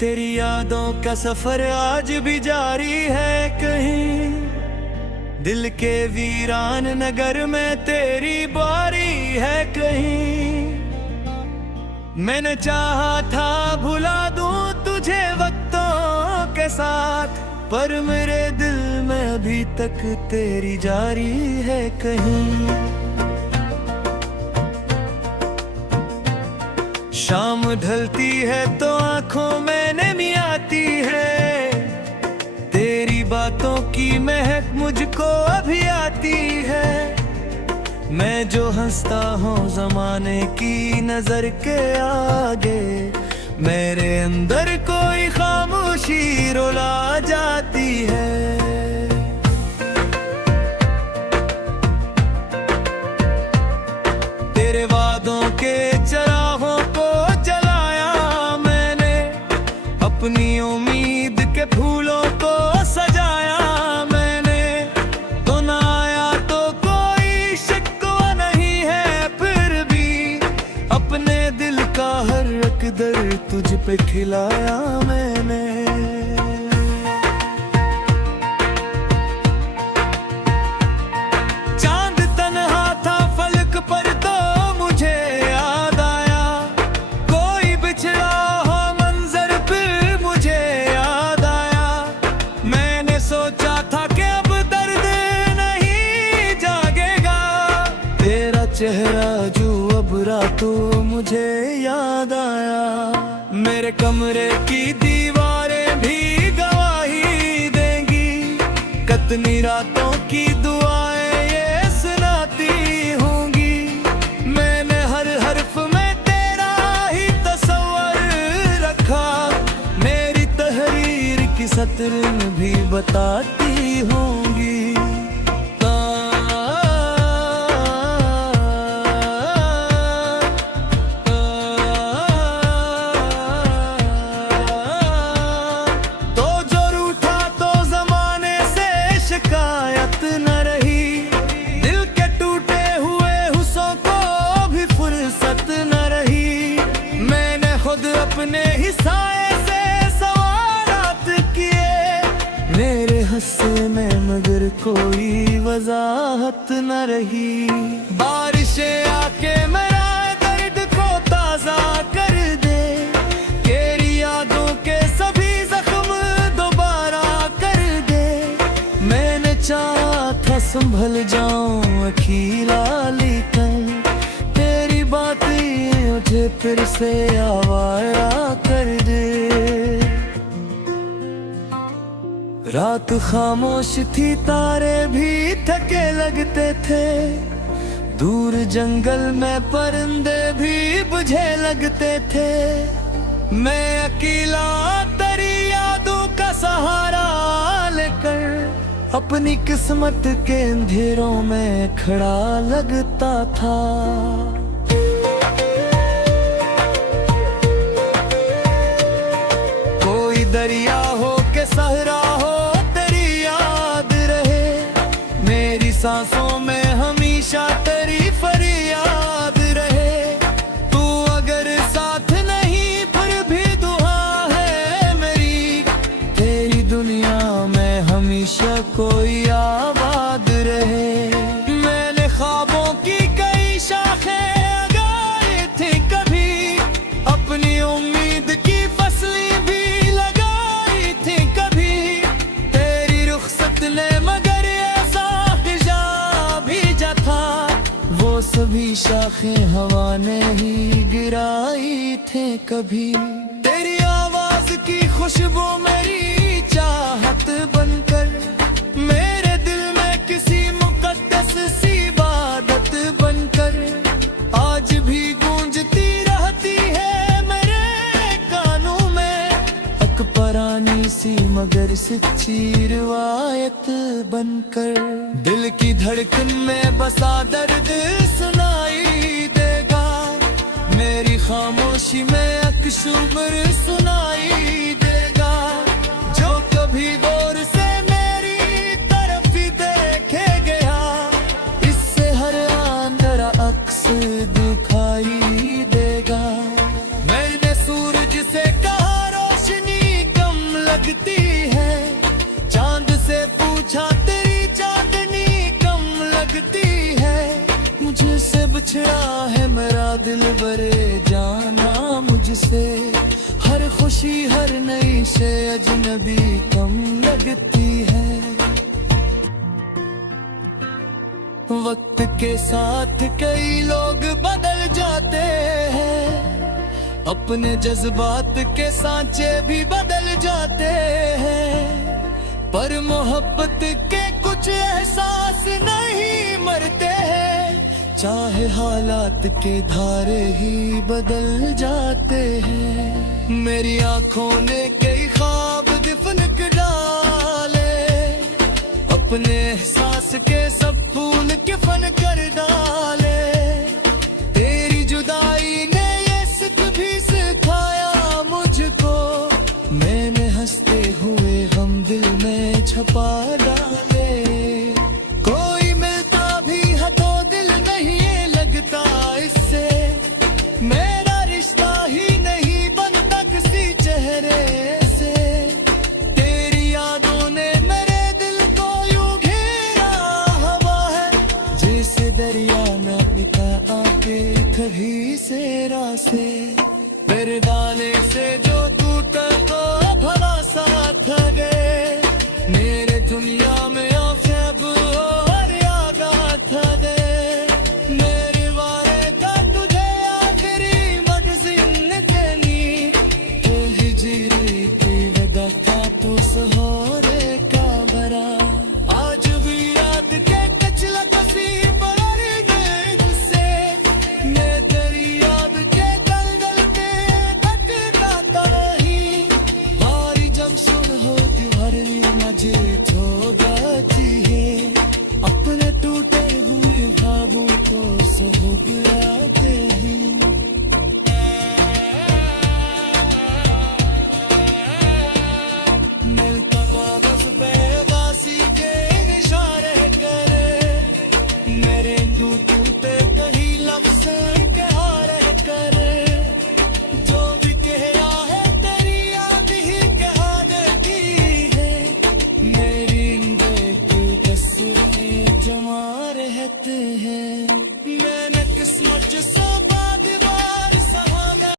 तेरी यादों का सफर आज भी जारी है कहीं, दिल के वीरान नगर में तेरी बारी है कहीं। मैंने चाहा था भुला दूं तुझे वक्तों के साथ, पर मेरे दिल में अभी तक तेरी जारी है कहीं। शाम ढलती है तो आंखों में नमी आती है, तेरी बातों की महक मुझको अभी आती है। मैं जो हंसता हूँ जमाने की नजर के आगे, मेरे अंदर कोई खामोशी रुला जाती है। तेरे वादों के चरागों को जलाया मैंने, अपनी उम्मीद के फूलों को सजाया मैंने। तो ना आया तो कोई शिकवा नहीं है, फिर भी अपने दिल का हर अक़दर तुझ पे खिलाया मैंने। चांद तन्हा था फलक पर तो मुझे याद आया, कोई बिछड़ा हो मंजर फिर मुझे याद आया। मैंने सोचा था कि अब दर्द नहीं जागेगा, तेरा चेहरा जो अब रातों मुझे याद आया। मेरे कमरे की दीवारें भी गवाही देंगी, कतनी रातों की दुआएं ये सुनाती होंगी। मैंने हर हर्फ में तेरा ही तस्वर रखा, मेरी तहरीर की सतरें भी बताती होंगी। तो जो रूठा तो जमाने से शिकायत न रही, दिल के टूटे हुए हुस्सों को भी फुर्सत न रही। मैंने खुद अपने ही साए से सवालात किए, मेरे हंसने में मगर कोई वजाहत न रही। बारिशें आके मेरा दर्द को ताजा कर दे, तेरी यादों के सभी जख्म दोबारा कर दे। मैंने चाहा था संभल जाऊं अखीला, लेकिन तेरी बातें मुझे फिर से आवारा कर दे। रात खामोश थी, तारे भी थके लगते थे, दूर जंगल में परिंदे भी बुझे लगते थे। मैं अकेला तेरी यादों का सहारा लेकर अपनी किस्मत के अंधेरों में खड़ा लगता था। कोई दरिया हो के सहरा हो तेरी याद रहे, मेरी सांसों में हमेशा तेरी फरियाद रहे। तू अगर साथ नहीं फिर भी दुआ है मेरी, तेरी दुनिया में हमेशा कोई आबाद रहे। मैंने ख्वाबों की कई शाखें लगाई थी कभी, अपनी उम्मीद की फसलें भी लगाई थी कभी। तेरी रुखसत ने मगर ऐसा हिजाब भेजा था, वो सभी शाखें हवा ने ही गिराई थे कभी। तेरी आवाज की खुशबू मेरी चाहत बनकर, मेरे दिल में किसी मुकद्दस सी इबादत बनकर, आज भी गूंजती रहती है मेरे कानों में। अकबरानी सी मगर सच्ची रिवायत बनकर, दिल की धड़कन में बसा दर्द सुनाई देगा, मेरी खामोशी में अकशुबर सुनाई देगा। जो कभी गौर से मेरी तरफ ही देखे गया, इससे हर अंधेरा अक्स दिखाई देगा। मैंने सूरज से कहा रोशनी बिछड़ा है मेरा दिल बरे जाना मुझसे, हर खुशी हर नई से अजनबी कम लगती है। वक्त के साथ कई लोग बदल जाते हैं, अपने जज्बात के सांचे भी बदल जाते हैं, पर मोहब्बत के कुछ एहसास नहीं मरते हैं। चाहे हालात के धारे ही बदल जाते हैं। मेरी आंखों ने कई ख्वाब दफन कर डाले, अपने एहसास के सब फूल के फन कर डाले। तेरी जुदाई ने ये सिख भी सिखाया मुझको, मैंने हंसते हुए हम दिल में छपा डाले। कोई मिलता भी है तो दिल नहीं ये लगता इससे, मेरा रिश्ता ही नहीं बनता किसी चेहरे से। तेरी यादों ने मेरे दिल को यूं घेरा हवा है, जैसे दरिया न निकला आके कभी से रास्ते।